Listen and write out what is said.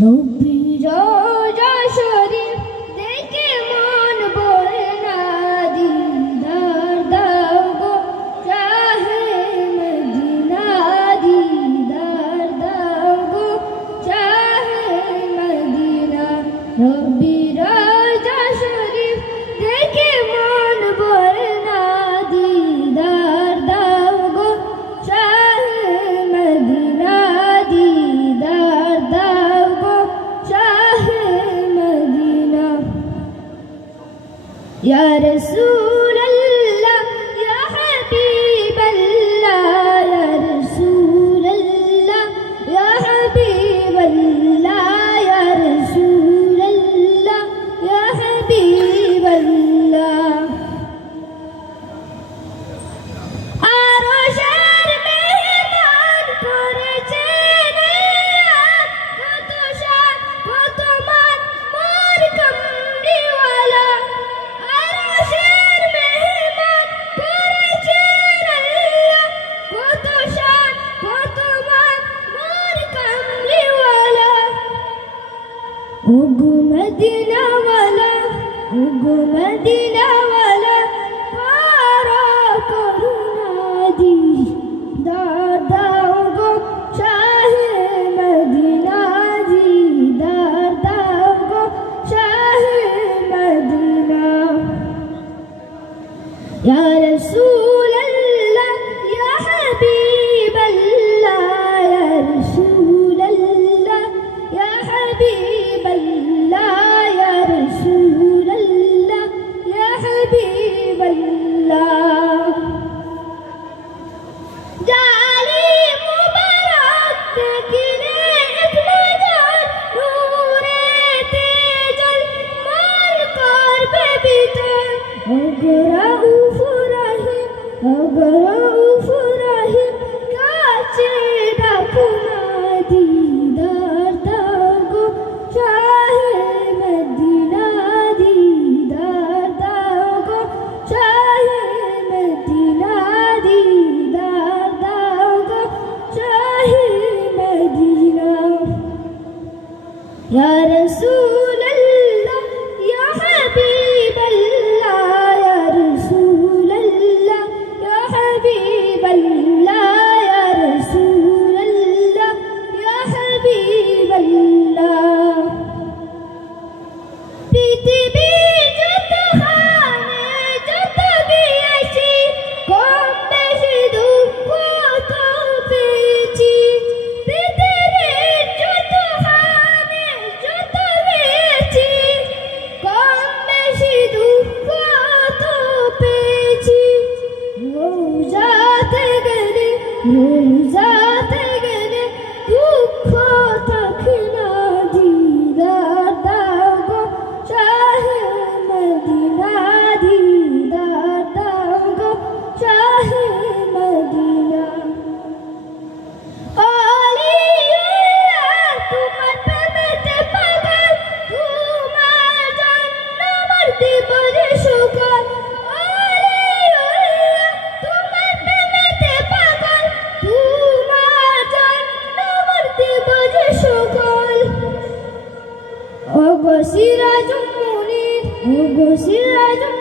নবীর রওজা শরীফ দেখে মন ভরে না, দিদার দাও গো শাহে মদিনা, দিদার দাও গো শাহে মদিনা। নবীর রওজা শরীফ দেখে মন ভরে না, দিদার দাও গো শাহে মদিনা, দিদার দাও গো শাহে মদিনা। ইয়া রাসূলাল্লাহ ইয়া হাবিবাল্লাহ, ইয়া রাসূলাল্লাহ ইয়া হাবিবাল্লাহ, ইয়া রাসূলাল্লাহ ইয়া হাবিবাল্লাহ। আরশের মেহমান করেছেন আল্লাহ, কত শান কত মান মোর কামলিওয়ালা। আরশের মেহমান করেছেন আল্লাহ, কত শান কত মান মোর কামলিওয়ালা। ওগো মদিনাওয়ালা, ওগো মদিনাওয়ালা, কারা করুণা দিদার দাও গো শাহে মদিনা, দিদার দাও গো শাহে মদিনা। ইয়া রাসূলাল্লাহ ইয়া হাবিবাল্লাহ, ইয়া রাসূলাল্লাহ ইয়া হাবিবাল্লাহ, ইয়া রাসূলাল্লাহ ইয়া হাবিবাল্লাহ। জালিম মুবারক দেখিলে এক নজর, নূরেতে জল মন করবে ভিতর। ওগো রাউফুর রহিম, ওগো রাউফুর রহিম, কাছে ডাকো না, দিদার দাও গো শাহে মদিনা, দিদার দাও গো শাহে মদিনা, দিদার দাও গো শাহে মদিনা। ইয়া রাসূলাল্লাহ ইয়া হাবিবাল্লাহ, ইয়া রাসূলাল্লাহ ইয়া হাবিবাল্লাহ, ইয়া রাসূলাল্লাহ ইয়া হাবিবাল্লাহ। পৃথিবীর যত খানে যত বিয়াছি, কম বেশি দুঃখ তো পেয়েছি। পৃথিবীর যত খানে যত বিয়াছি, কম বেশি দুঃখ তো পেয়েছি। রোজাতে গেলে, রোজাতে গেলে দুঃখ থাকে না, দিদার দাও গো শাহে মদিনা, দিদার দাও গো শাহে মদিনা। আলিয়াল্লাহ তোমার প্রেমেতে পাগল, তোমার জন্য মরতে পারে সকল। আলিয়াল্লাহ তোমার প্রেমেতে পাগল, তোমার জন্য মরতে পারে সকল। ওগো সিরাজুল মুনির, ওগো সিরাজুল